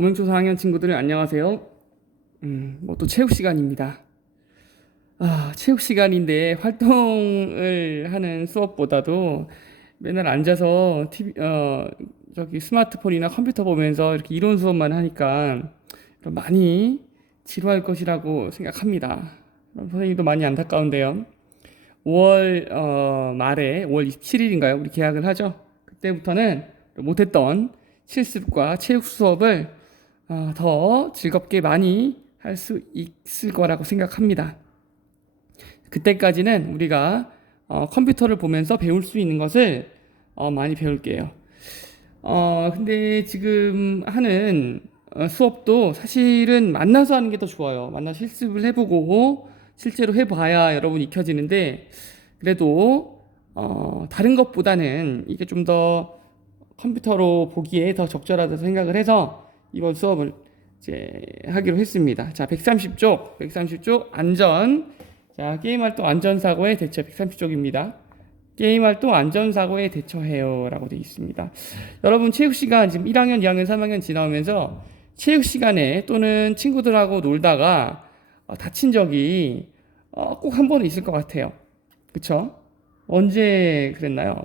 오명초 4학년 친구들 안녕하세요. 또 체육 시간입니다. 체육 시간인데 활동을 하는 수업보다도 맨날 앉아서 저기 스마트폰이나 컴퓨터 보면서 이렇게 이론 수업만 하니까 좀 많이 지루할 것이라고 생각합니다. 그럼 선생님도 많이 안타까운데요. 5월 말에 5월 27일인가요? 우리 개학을 하죠. 그때부터는 못했던 실습과 체육 수업을 더 즐겁게 많이 할 수 있을 거라고 생각합니다. 그때까지는 우리가 컴퓨터를 보면서 배울 수 있는 것을 많이 배울게요. 근데 지금 하는 수업도 사실은 만나서 하는 게 더 좋아요. 만나서 실습을 해보고 실제로 해봐야 여러분 익혀지는데 그래도 다른 것보다는 이게 좀 더 컴퓨터로 보기에 더 적절하다고 생각을 해서 이번 수업을 이제 하기로 했습니다. 자, 130쪽 안전. 자, 게임 활동 안전사고에 대처 130쪽입니다. 게임 활동 안전사고에 대처해요라고 되어 있습니다. 여러분 체육 시간 지금 1학년, 2학년, 3학년 지나오면서 체육 시간에 또는 친구들하고 놀다가 다친 적이 꼭 한 번은 있을 것 같아요. 그쵸? 언제 그랬나요?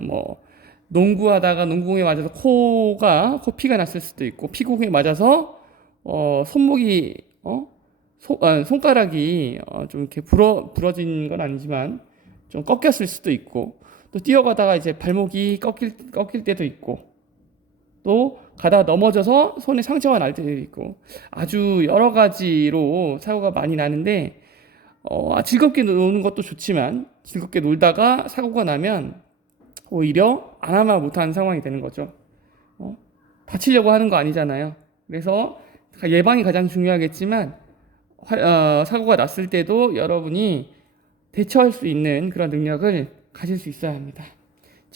농구하다가 농구공에 맞아서 코피가 났을 수도 있고, 피구공에 맞아서 손목이 손가락이 좀 이렇게 부러진 건 아니지만 좀 꺾였을 수도 있고, 또 뛰어가다가 이제 발목이 꺾일 때도 있고, 또 가다가 넘어져서 손에 상처가 날 때도 있고, 아주 여러 가지로 사고가 많이 나는데 즐겁게 노는 것도 좋지만 즐겁게 놀다가 사고가 나면 오히려 안 하면 못하는 상황이 되는 거죠. 다치려고 하는 거 아니잖아요. 그래서 예방이 가장 중요하겠지만 사고가 났을 때도 여러분이 대처할 수 있는 그런 능력을 가질 수 있어야 합니다.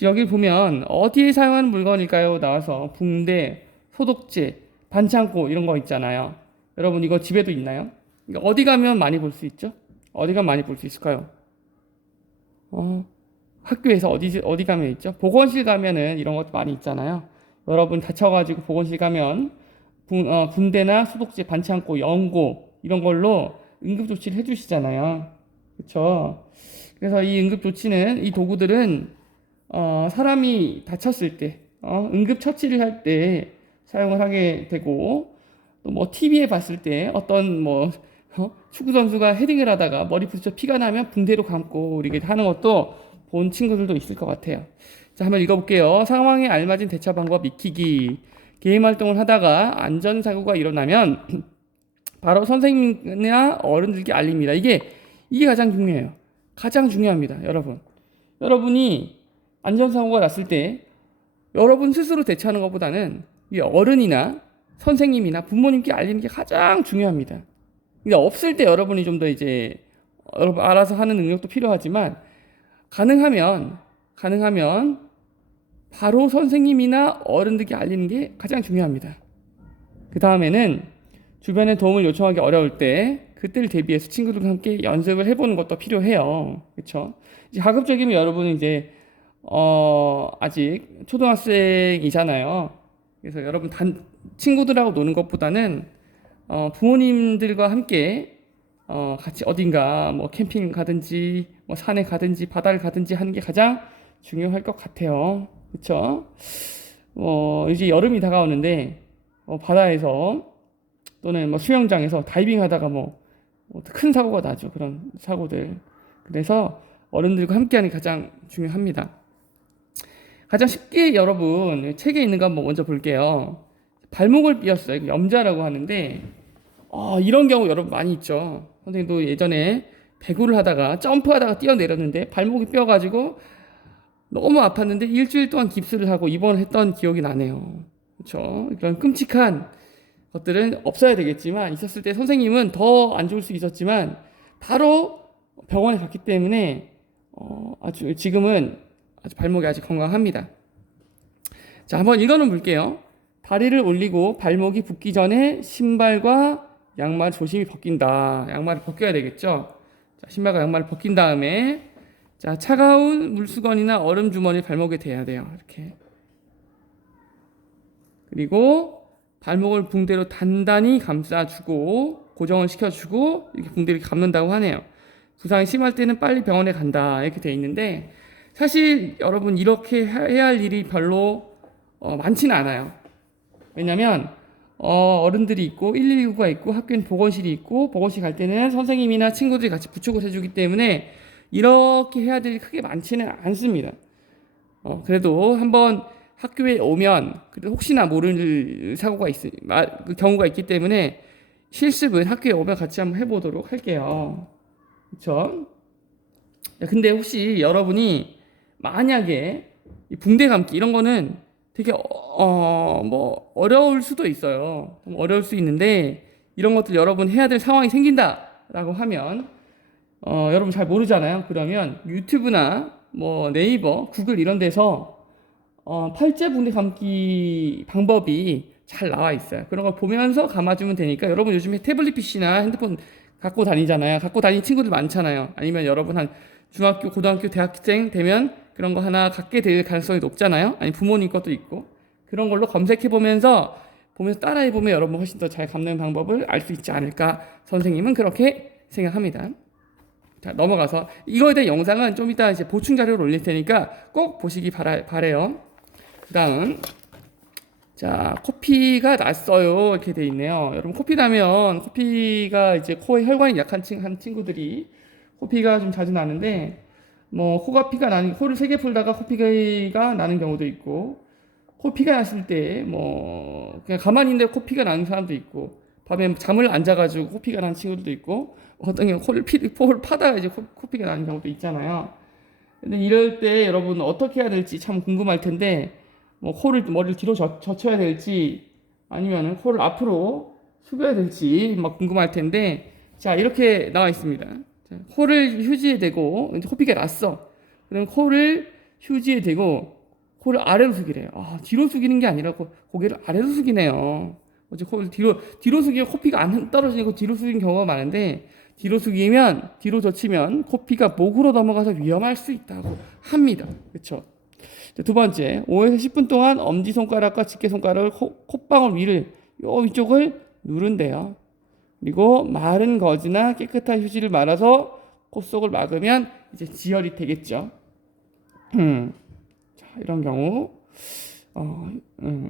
여기 보면 어디에 사용하는 물건일까요? 나와서 붕대, 소독제, 반창고 이런 거 있잖아요. 여러분 이거 집에도 있나요? 이거 어디 가면 많이 볼 수 있죠? 어디 가면 많이 볼 수 있을까요? 학교에서 어디 가면 있죠? 보건실 가면은 이런 것도 많이 있잖아요. 여러분 다쳐가지고 보건실 가면 붕대나 소독제, 반창고, 연고 이런 걸로 응급조치를 해주시잖아요. 그렇죠? 그래서 이 응급조치는 이 도구들은 사람이 다쳤을 때 응급처치를 할 때 사용을 하게 되고 또 TV에 봤을 때 어떤 축구 선수가 헤딩을 하다가 머리 부딪혀 피가 나면 붕대로 감고 이렇게 하는 것도 본 친구들도 있을 것 같아요. 자, 한번 읽어볼게요. 상황에 알맞은 대처 방법 익히기. 게임 활동을 하다가 안전사고가 일어나면 바로 선생님이나 어른들께 알립니다. 이게 가장 중요해요. 가장 중요합니다, 여러분. 여러분이 안전사고가 났을 때 여러분 스스로 대처하는 것보다는 이 어른이나 선생님이나 부모님께 알리는 게 가장 중요합니다. 근데 없을 때 여러분이 좀 더 이제 여러분 알아서 하는 능력도 필요하지만 가능하면 바로 선생님이나 어른들께 알리는 게 가장 중요합니다. 그 다음에는 주변에 도움을 요청하기 어려울 때 그때를 대비해서 친구들과 함께 연습을 해보는 것도 필요해요. 그렇죠? 이제 가급적이면 여러분은 이제 아직 초등학생이잖아요. 그래서 여러분 친구들하고 노는 것보다는 부모님들과 함께 같이 어딘가 캠핑 가든지 산에 가든지 바다를 가든지 하는 게 가장 중요할 것 같아요. 그렇죠? 이제 여름이 다가오는데 바다에서 또는 수영장에서 다이빙하다가 큰 사고가 나죠. 그런 사고들. 그래서 어른들과 함께하는 게 가장 중요합니다. 가장 쉽게 여러분 책에 있는 거 한번 먼저 볼게요. 발목을 삐었어요. 염자라고 하는데 이런 경우 여러분 많이 있죠. 선생님도 예전에 배구를 하다가 점프하다가 뛰어내렸는데 발목이 삐어가지고 너무 아팠는데 일주일 동안 깁스를 하고 입원을 했던 기억이 나네요. 그렇죠? 이런 끔찍한 것들은 없어야 되겠지만 있었을 때 선생님은 더 안 좋을 수 있었지만 바로 병원에 갔기 때문에 지금은 아주 발목이 아직 건강합니다. 자, 한번 이거는 볼게요. 다리를 올리고 발목이 붓기 전에 신발과 양말 조심히 벗긴다. 양말을 벗겨야 되겠죠. 자, 신발과 양말을 벗긴 다음에 자, 차가운 물수건이나 얼음 주머니 발목에 대야 돼요. 이렇게. 그리고 발목을 붕대로 단단히 감싸주고 고정을 시켜주고 이렇게 붕대를 감는다고 하네요. 부상이 심할 때는 빨리 병원에 간다 이렇게 돼 있는데 사실 여러분 이렇게 해야 할 일이 별로 많지는 않아요. 왜냐면 어른들이 있고 119가 있고 학교엔 보건실이 있고 보건실 갈 때는 선생님이나 친구들이 같이 부축을 해주기 때문에 이렇게 해야 될 일이 크게 많지는 않습니다. 그래도 한번 학교에 오면 그래도 혹시나 모를 사고가 그 경우가 있기 때문에 실습은 학교에 오면 같이 한번 해보도록 할게요. 그렇죠? 근데 혹시 여러분이 만약에 이 붕대 감기 이런 거는 되게 뭐 어려울 수도 있어요. 좀 어려울 수 있는데 이런 것들 여러분 해야 될 상황이 생긴다라고 하면 여러분 잘 모르잖아요. 그러면 유튜브나 뭐 네이버, 구글 이런 데서 팔째 붕대 감기 방법이 잘 나와 있어요. 그런 걸 보면서 감아주면 되니까 여러분 요즘에 태블릿 PC나 핸드폰 갖고 다니잖아요. 갖고 다니는 친구들 많잖아요. 아니면 여러분 한 중학교, 고등학교, 대학생 되면 그런 거 하나 갖게 될 가능성이 높잖아요. 아니 부모님 것도 있고 그런 걸로 검색해 보면서 따라해 보면 여러분 훨씬 더 잘 감는 방법을 알 수 있지 않을까 선생님은 그렇게 생각합니다. 자 넘어가서 이거에 대한 영상은 좀 이따 이제 보충 자료를 올릴 테니까 꼭 보시기 바래요. 그다음 자 코피가 났어요 이렇게 돼 있네요. 여러분 코피 나면 코피가 이제 코에 혈관이 약한 친구들이 코피가 좀 자주 나는데 뭐 코가 피가 나는 코를 3개 풀다가 코피가 나는 경우도 있고 코피가 났을 때 뭐 그냥 가만히 있는데 코피가 나는 사람도 있고 밤에 잠을 안 자가지고 코피가 나는 친구들도 있고 어떤 경우 코를 파다가 이제 코피가 나는 경우도 있잖아요. 근데 이럴 때 여러분 어떻게 해야 될지 참 궁금할 텐데 뭐 머리를 뒤로 젖혀야 될지 아니면은 코를 앞으로 숙여야 될지 막 궁금할 텐데 자 이렇게 나와 있습니다. 자, 코를 휴지에 대고 이제 코피가 났어. 그럼 코를 휴지에 대고 코를 아래로 숙이래요. 뒤로 숙이는 게 아니라 고개를 아래로 숙이네요. 어제 코를 뒤로 숙이면 코피가 안 떨어지고 뒤로 숙이는 경우가 많은데 뒤로 젖히면 코피가 목으로 넘어가서 위험할 수 있다고 합니다. 그렇죠? 두 번째, 5에서 10분 동안 엄지손가락과 집게손가락을 콧방울 위쪽을 누른대요. 그리고 마른 거즈나 깨끗한 휴지를 말아서 코 속을 막으면 이제 지혈이 되겠죠. 자, 이런 경우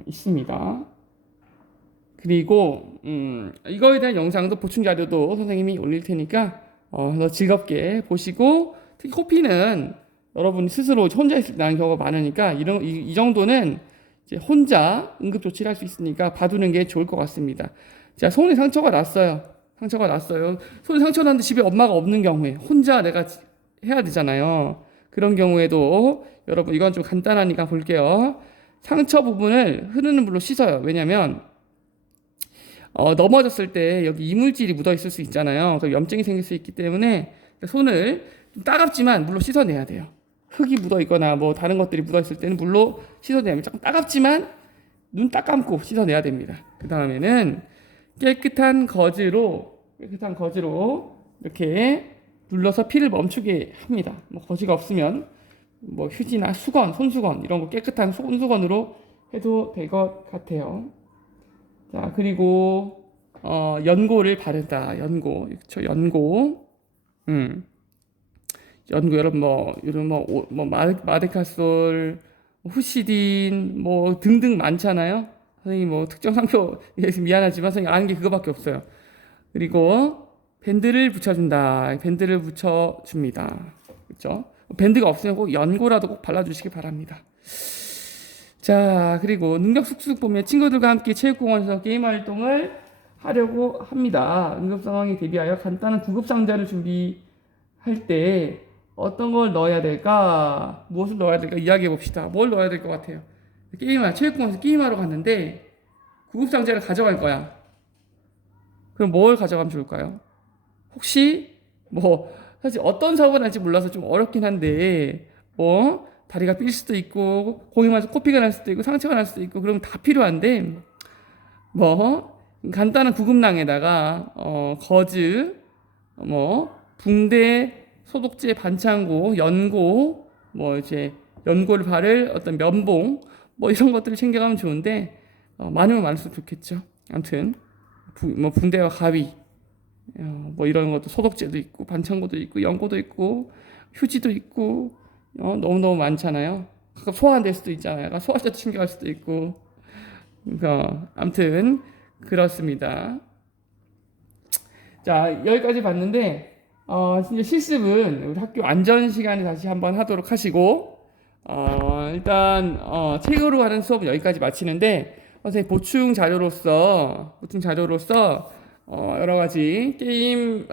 있습니다. 그리고 이거에 대한 영상도 보충 자료도 선생님이 올릴 테니까 더 즐겁게 보시고 특히 코피는 여러분이 스스로 혼자 있을 때 나는 경우가 많으니까 이 정도는 이제 혼자 응급 조치를 할 수 있으니까 봐두는 게 좋을 것 같습니다. 자, 손에 상처가 났어요. 손에 상처 났는데 집에 엄마가 없는 경우에 혼자 내가 해야 되잖아요. 그런 경우에도 여러분 이건 좀 간단하니까 볼게요. 상처 부분을 흐르는 물로 씻어요. 왜냐면 넘어졌을 때 여기 이물질이 묻어 있을 수 있잖아요. 그럼 염증이 생길 수 있기 때문에 손을 좀 따갑지만 물로 씻어내야 돼요. 흙이 묻어 있거나 뭐 다른 것들이 묻어 있을 때는 물로 씻어내면 조금 따갑지만 눈 딱 감고 씻어내야 됩니다. 그 다음에는 깨끗한 거즈로 이렇게 눌러서 피를 멈추게 합니다. 뭐 거즈가 없으면 뭐 휴지나 손수건 이런 거 깨끗한 손수건으로 해도 될 것 같아요. 자, 그리고 연고를 바른다. 그렇죠? 연고 여러분 마데카솔, 후시딘 뭐 등등 많잖아요. 선생님 뭐 특정 상표 미안하지만 선생님 아는 게 그거밖에 없어요. 그리고 밴드를 붙여줍니다. 그렇죠? 밴드가 없으면 꼭 연고라도 꼭 발라주시기 바랍니다. 자, 그리고 능력 쑥쑥 보면 친구들과 함께 체육공원에서 게임 활동을 하려고 합니다. 응급 상황에 대비하여 간단한 구급 상자를 준비할 때 어떤 걸 넣어야 될까? 무엇을 넣어야 될까? 이야기해 봅시다. 뭘 넣어야 될 것 같아요? 체육공원에서 게임하러 갔는데 구급 상자를 가져갈 거야. 그럼 뭘 가져가면 좋을까요? 혹시 뭐 사실 어떤 사고가 날지 몰라서 좀 어렵긴 한데 다리가 삘 수도 있고 공이 맞아서 코피가 날 수도 있고 상처가 날 수도 있고 그러면 다 필요한데 간단한 구급낭에다가 거즈 붕대, 소독제, 반창고, 연고 이제 연고를 바를 어떤 면봉 이런 것들을 챙겨가면 좋은데 많으면 많을수록 좋겠죠. 아무튼 뭐 붕대와 가위, 뭐 이런 것도 소독제도 있고 반창고도 있고 연고도 있고 휴지도 있고 너무너무 많잖아요. 가끔 소화 안 될 수도 있잖아요. 약간 소화시도 챙겨갈 수도 있고. 그러니까 아무튼 그렇습니다. 자, 여기까지 봤는데 진짜 실습은 우리 학교 안전 시간에 다시 한번 하도록 하시고 일단 책으로 하는 수업은 여기까지 마치는데 선생님 보충 자료로서 여러 가지 게임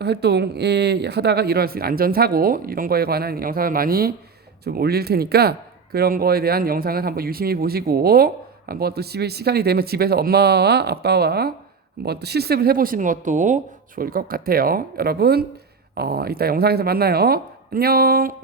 활동에 하다가 일어날 수 있는 안전사고 이런 거에 관한 영상을 많이 좀 올릴 테니까 그런 거에 대한 영상을 한번 유심히 보시고 한번 또 집에 시간이 되면 집에서 엄마와 아빠와 한번 또 실습을 해보시는 것도 좋을 것 같아요. 여러분, 이따 영상에서 만나요. 안녕.